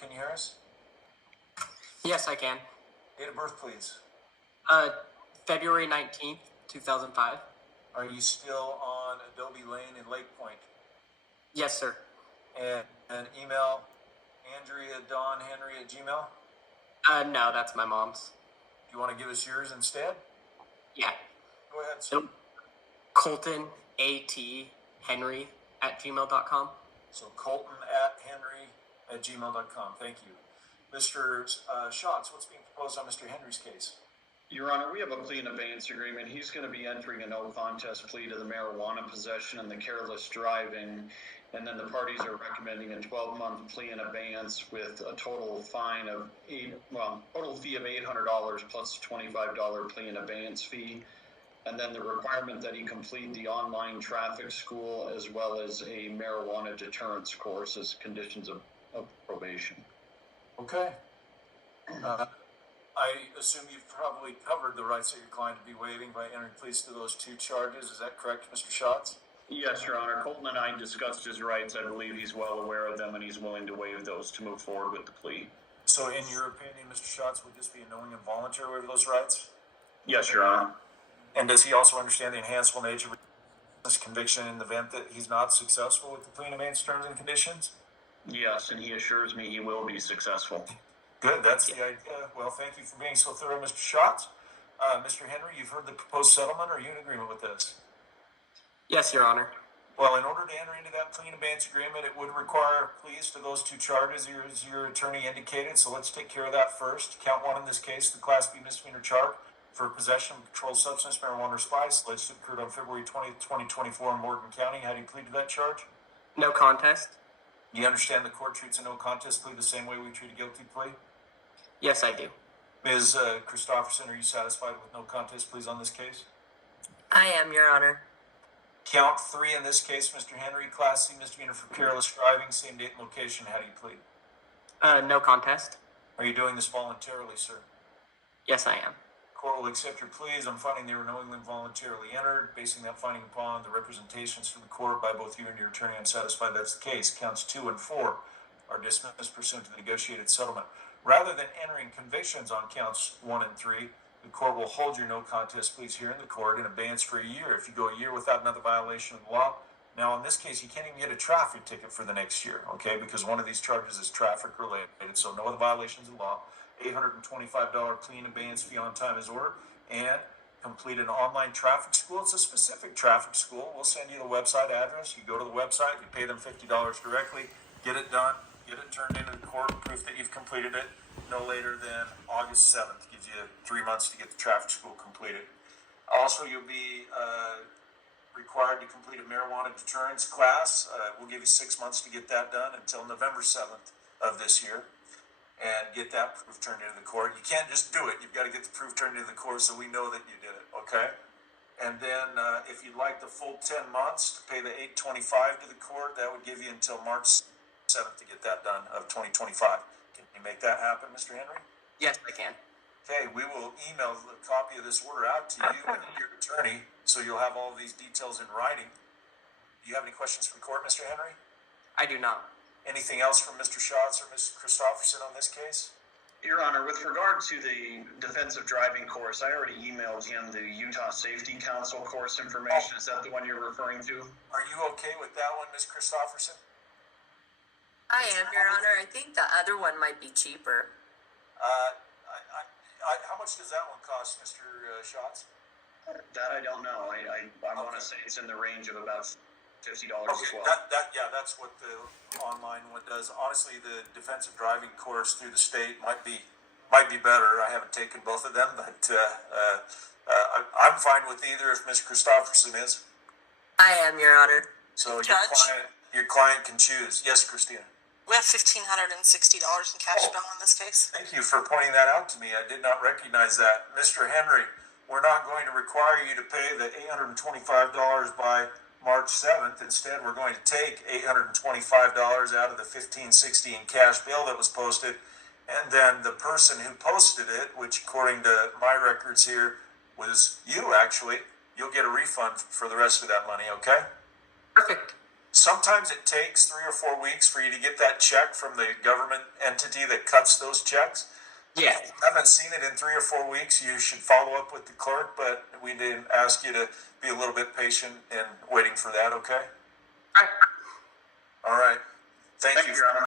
can you hear us? Yes, I can. Date of birth, please. February 19th, 2005. Are you still on Adobe Lane in Lake Point? Yes, sir. And an email, AndreaDawnHenry@gmail? No, that's my mom's. Do you want to give us yours instead? Yeah. Go ahead, sir. Colton A.T. Henry@gmail.com. So Colton@Henry@gmail.com. Thank you. Mr. Schatz, what's being proposed on Mr. Henry's case? Your Honor, we have a plea and abeyance agreement. He's going to be entering a no contest plea to the marijuana possession and the careless driving. And then the parties are recommending a 12-month plea and abeyance with a total fine of total fee of $800 plus $25 plea and abeyance fee. And then the requirement that he complete the online traffic school as well as a marijuana deterrence course as conditions of probation. Okay. I assume you've probably covered the rights that your client would be waiving by entering pleas to those two charges. Is that correct, Mr. Schatz? Yes, Your Honor. Colton and I discussed his rights. I believe he's well aware of them and he's willing to waive those to move forward with the plea. So in your opinion, Mr. Schatz, would this be a knowing and voluntary waiver of those rights? Yes, Your Honor. And does he also understand the enhanceable nature of this conviction in the event that he's not successful with the plea and abeyance terms and conditions? Yes, and he assures me he will be successful. Good, that's the idea. Well, thank you for being so thorough, Mr. Schatz. Mr. Henry, you've heard the proposed settlement. Are you in agreement with this? Yes, Your Honor. Well, in order to enter into that plea and abeyance agreement, it would require pleas to those two charges as your attorney indicated. So let's take care of that first. Count one in this case, the Class B misdemeanor charge for possession of controlled substance, marijuana, or spice, alleged to have occurred on February 20th, 2024 in Morgan County. How do you plead to that charge? No contest? Do you understand the court treats a no contest plea the same way we treat a guilty plea? Yes, I do. Ms. Christofferson, are you satisfied with no contest pleas on this case? I am, Your Honor. Count three in this case, Mr. Henry, Class C misdemeanor for careless driving, same date and location. How do you plead? No contest? Are you doing this voluntarily, sir? Yes, I am. Court will accept your pleas. I'm finding they were knowingly and voluntarily entered, basing that finding upon the representations to the court by both you and your attorney. I'm satisfied that's the case. Counts 2 and 4 are dismissed pursuant to the negotiated settlement. Rather than entering convictions on counts 1 and 3, the court will hold your no contest pleas here in the court in abeyance for a year. If you go a year without another violation of the law, now in this case you can't even get a traffic ticket for the next year, okay? Because one of these charges is traffic related, so no other violations of the law. $825 plea and abeyance fee on time is ordered, and complete an online traffic school. It's a specific traffic school. We'll send you the website address. You go to the website, you pay them $50 directly, get it done, get it turned into the court, proof that you've completed it no later than August 7th. Gives you 3 months to get the traffic school completed. Also, you'll be required to complete a marijuana deterrence class. We'll give you 6 months to get that done until November 7th of this year and get that proof turned into the court. You can't just do it. You've got to get the proof turned into the court so we know that you did it, okay? And then if you'd like the full 10 months to pay the $825 to the court, that would give you until March 7th to get that done of 2025. Can you make that happen, Mr. Henry? Yes, I can. Okay, we will email a copy of this order out to you and your attorney, so you'll have all of these details in writing. Do you have any questions for the court, Mr. Henry? I do not. Anything else from Mr. Schatz or Ms. Christofferson on this case? Your Honor, with regard to the defensive driving course, I already emailed him the Utah Safety Council course information. Is that the one you're referring to? Are you okay with that one, Ms. Christofferson? I am, Your Honor. I think the other one might be cheaper. How much does that one cost, Mr. Schatz? That I don't know. I want to say it's in the range of about $50 as well. That's what the online one does. Honestly, the defensive driving course through the state might be better. I haven't taken both of them, but I'm fine with either if Ms. Christofferson is. I am, Your Honor. So Judge? your client can choose. Yes, Christina. We have $1,560 in cash bail in this case. Thank you for pointing that out to me. I did not recognize that. Mr. Henry, we're not going to require you to pay the $825 by March 7th. Instead, we're going to take $825 out of the $1,560 in cash bail that was posted, and then the person who posted it, which according to my records here was you actually, you'll get a refund for the rest of that money, okay? Perfect. Sometimes it takes 3 or 4 weeks for you to get that check from the government entity that cuts those checks. Yeah. If you haven't seen it in 3 or 4 weeks, you should follow up with the clerk, but we did ask you to be a little bit patient in waiting for that, okay? All right. All right. Thank Thank you. you, Your Honor.